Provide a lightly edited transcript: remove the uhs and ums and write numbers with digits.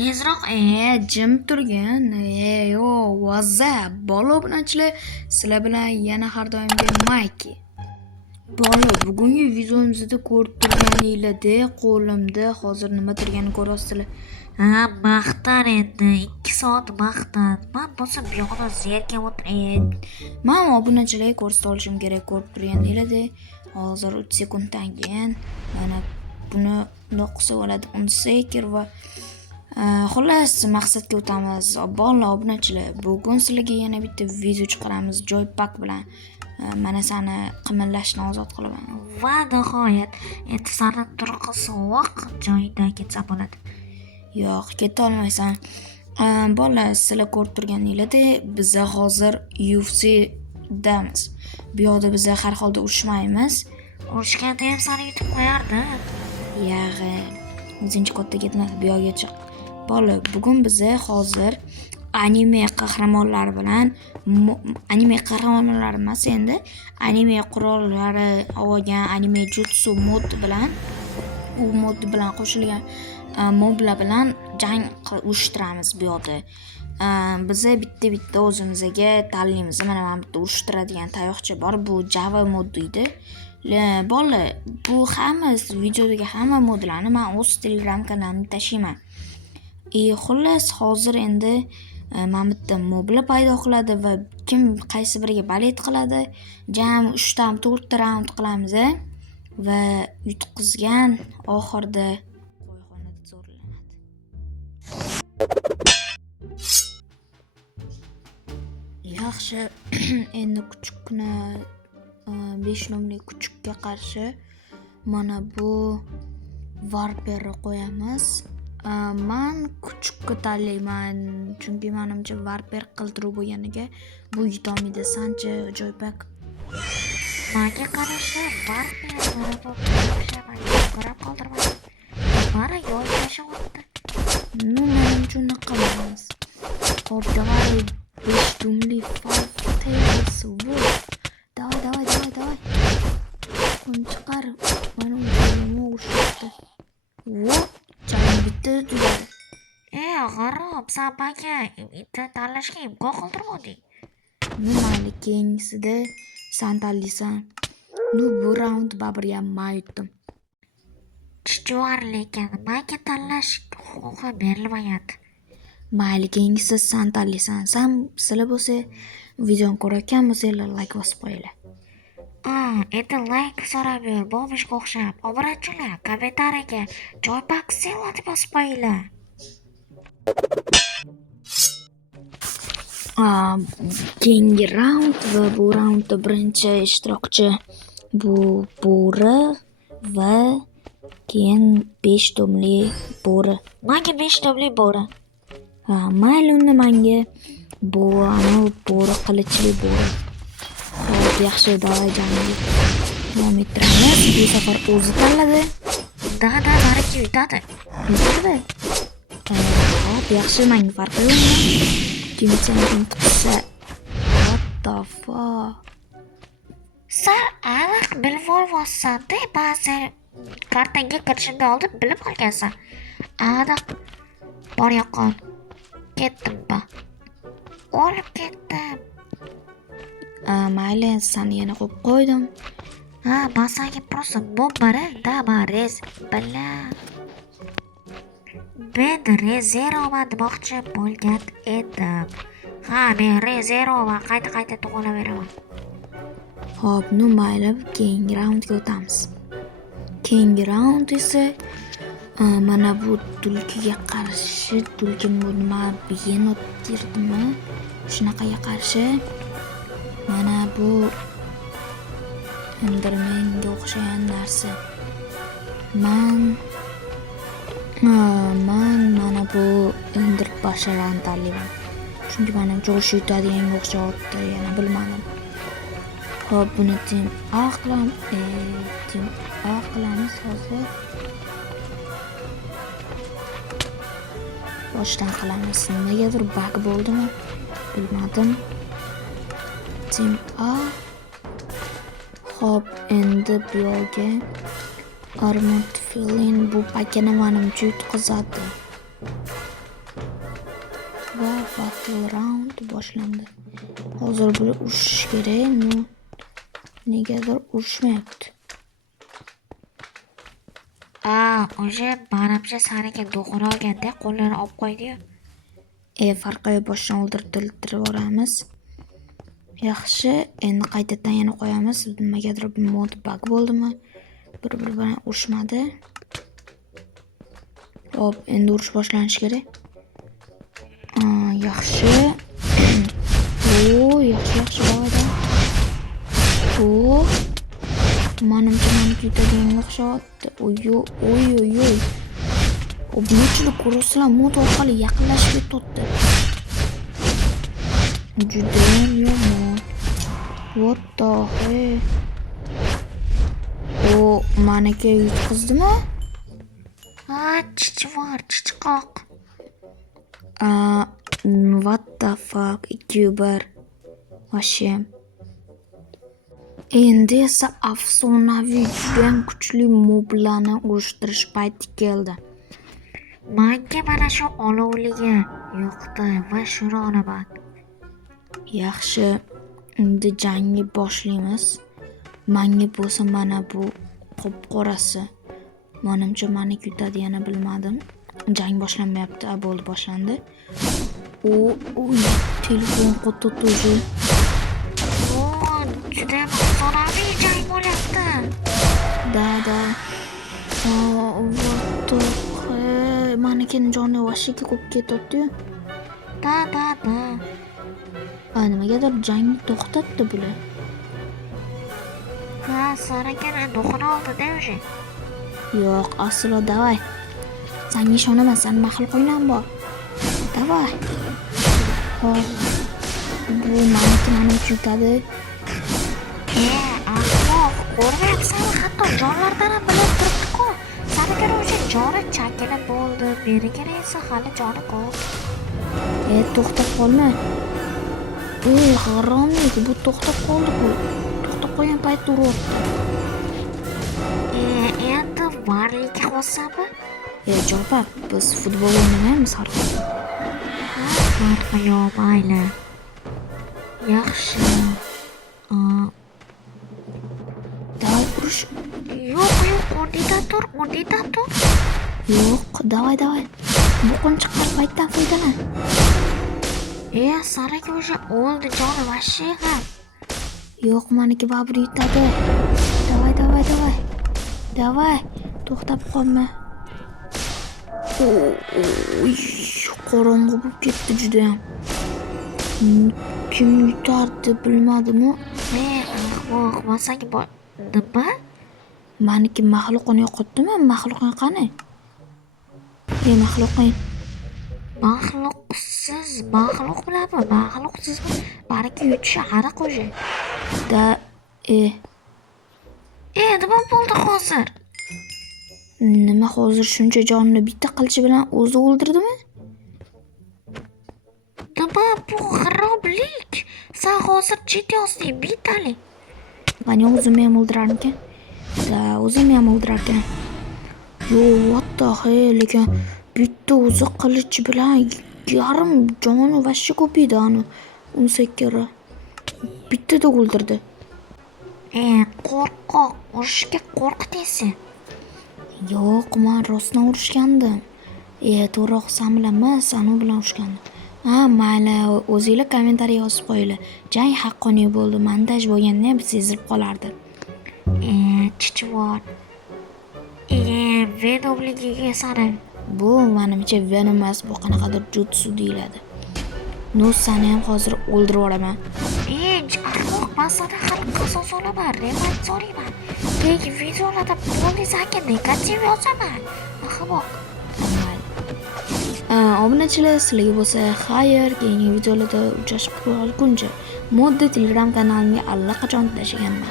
Tezroq jim turgin. Yo, WhatsApp bola obunachilar, sizlar bilan yana har doimgi Mayki. Bola, bugungi videomizda ko'rib turganinglardek qo'limda hozir nima turganini ko'rasizlar. Ha, maqtan endi 2 soat maqtan. Men bo'lsa bu yoqda zerikib o'tiray. Men obunachilarga ko'rsata olishim kerak, ko'rib turganinglardek. Hozir 3 sekunddan keyin mana buni bundoq qilsa bo'ladi. Unseker va xullas maqsadga o'tamiz. Bola obunachilar, bugun sizlarga yana bitta video chiqaramiz Joypack bilan. Mana seni qimillashdan ozod qilaman. Va nihoyat endi sani turqi sovuq joyda ketsa bo'ladi. Yo'q, keta olmaysan. Bola, sizlar ko'rib turganinglardek, biz hozir UFC damiz. Bu yoqda biz har holda urushmaymiz. Urushganda ham seni yutib qo'yardi. Yag'i, o'zinchi katta ketmas, bu yoqga chiq. Bola, bugun biz hozir anime qahramonlari bilan anime qahramonlari emas endi anime qurollari olgan anime jutsu mod bilan qo'shilgan moblar bilan jang uyushtiramiz bu yoqda. Biz bitta o'zimizga tanlaymiz. Mana bitta uyushtiradigan tayoqcha bor. Bu Java mod deydi. Bola, bu hamma videodagi hamma modlarni men o'z Telegram kanalimga tashlayman. Xullas hozir endi men bitta mobla paydo qiladi va kim qaysi biriga balet qiladi. Jami 3 ta 4 ta raund qilamiz va yutqizgan oxirida qo'yxonada zo'rlanadi. Yaxshi, endi kuchukni 5 nomli kuchukka qarshi mana bu varperni qo'yamiz. Men kuchukni tanlayman, chunki menimcha varper qildiruv bo'lganiga bu yutolmaydi. Sanchi Joypack? Menga qarasha varper mana bu qarab qoldirmadi. Mana yo'l tashlayapti. Menimcha unaqa emas. Xo'p, davay 5 dumli Five Tails Wolf. Davay. Uni chiqar. Mana uni urishdi. Vot, jami bitta tugadi. G'arob, sen menga bitta tanlashga imkon qoldirmading. Mayli, keyingisida sen tanlaysan. Bu raund baribir men yutdim. Chichvar, lekin menga tanlash huquqi berilmayapti. Mayli, keyingisida sen tanlaysan. Sizlar bo'lsa videoni ko'rayotgan bo'lsanglar like bosib qo'yinglar. Endi like so'rab yur, bo'lmishga o'xshab. Obunachilar, kommentariyaga Joypack sela deb yozib qo'yinglar. Keyingi raund va bu raundda birinchi ishtirokchi bu bo'ri va keyin 5 dumli bo'ri. Menga 5 dumli bo'ri. Mayli, unda menga bu bo'ri qilichli bo'ri. Xo'p, yaxshi, davay jangga davom ettiramiz. Bu safar o'zi tanladi. Baraka yutadi. Xo'p, yaxshi, menga farqi yo'qmi? Kim qilsa what the fuck? Sen aniq bilib olmassan-da, ba'zi kartaga kirishimdan oldin bilib olgansan. Aniq bor yoqqan. Ketdim ben. Olib ketdim. Mayli, seni yana qo'yib qo'ydim. Ben senga просто bombara damarez bilan. Ben rezeroman demoqchi bo'lgan edim. Men rezeroman, qayta to'g'rilaveraman. Xo'p, mayli, keyingi raundga o'tamiz. Keyingi raund esa mana bu tulkiga qarshi, tulkim bu nima yenot deydimi? Shunaqaga qarshi mana bu Endermanga o'xshagan narsa. Mana bu Ender basharani tanlayman. Chunki menimcha o'sha yutadiganga o'xshayapti, yana bilmadim. Xo'p, buni tim A qilamiz hozir. Boshdan qilamiz. Nimagadir bug bo'ldimi? Bilmadim. Tim A. Xo'p, endi bu yo'lga Armut Feeling bu pakani menimcha yutqizadi. va battle round boshlandi. Hozir bular urushish kerak. Negadir urushmayapti. O'sha manimcha saniga do'qini olganda qo'llarini olib qo'ydi-yu. Farqi boshdan o'ldirib yuboramiz. Yaxshi, endi qaytadan yana qo'yamiz. Nimagadir mod bug bo'ldimi? Bir-biri bilan urushmadi. Hop, endi urush boshlanishi kerak. Yaxshi. Yaxshi davayda. Manimcha meni yutadigan o'xshyapti. Oy. Bularni ko'rasizlar, mod orqali yaqinlashib ketyapti. Judayam yomon. What the hell? Maniga yutqizdimi? Chichiqoq. What the fuck? 2-1. Vashim. Endi esa afsonaviy judayam kuchli moblarni urushtirish payti keldi. Menga mana shu olovligi yo'qdi va shuni olaman. Yaxshi, endi jangni boshlaymiz. Menga bo'lsa mana bu qop-qorasi. Menimcha meni yutadi yana bilmadim. Jang boshlanmayapti, bo'ldi boshlandi. Telefon qo'totdi. Juda afsonaviy jang bo'lyapti. Da. Manikini joni vashiga ko'p ketyapti-yu. Da. Nimagadir jangni to'xtatdi bular. Sarakani do'qini oldi-da o'sha. Yo'q, aslo davay. Senga ishonaman, sen maxluqingdan bor. Davay. Hop. Bu meni yutadi. Ahmoq, ko'ryapsan, hatto jonlardan ham bilib turibdi-ku. Sarakani o'sha joni chakili bo'ldi, berigina esa hali joni ko'p. To'xtab qolma. G'aromlik, bu to'xtab qoldi-ku. To'xtab qolgan paytda uryapti. Endi varlikka qo'ssami? Javob, biz futbol o'ynamaymiz har xil. Farqi yo'q, mayli. Yaxshi. Davay urush. Yo'q, o'rnidan tur. Yo'q, davay. Buqin chiqqan paytdan foydalan. Saraka o'sha o'ldi joni vashi ham. Yo'q, meniki baribir yutadi. Davay. To'xtab qolma. Qorong'i bo'lib ketdi juda ham. Kim yutardi bilmadimi? Ahmoq, masaga nima? Meniki maxluqini yo'qotdimi? Maxluqing qani? Maxluqing. Maxluq bilanmi? Maxluqsizmi? Balki yutishi aniq o'sha. Nima bo'ldi hozir? Nima hozir shuncha jonni bitta qilichi bilan o'zi o'ldirdimi? Nima bu xaroblik? Sen hozir chetyosning bitali. Meni o'zimni ham o'ldirarkan. O'zimni ham o'ldirarkan. What the hell, lekin bitta o'zi qilich bilan yarim joni vashi ko'paydi ani. 18 bittada o'ldirdi. Qo'rqoq, urushga qo'rqdingsen. Yo'q, men rostdan urushgandim. To'g'ri qilsam bilanmi, Sanu bilan urushgandim. Mayli, o'zinglar kommentariy yozib qo'yinglar. Jang haqqoniy bo'ldi, montaj bo'lganda ham sezilib qolardi. Chichivor. Venomligiga sari. Bu menimcha Venom emas, bu qanaqadir jutsu deyiladi. Seni ham hozir o'ldirib yuboraman. Ahmoq, men sana hali qasos olaman, remat so'rayman. Keyin videolarda bo'lsa negativ yozaman. Ahmoq. Obunachilar sizlarga bo'lsa xayr, keyingi videolarda uchrashib qolguncha modda Telegram kanalimga allaqachon tashlaganman.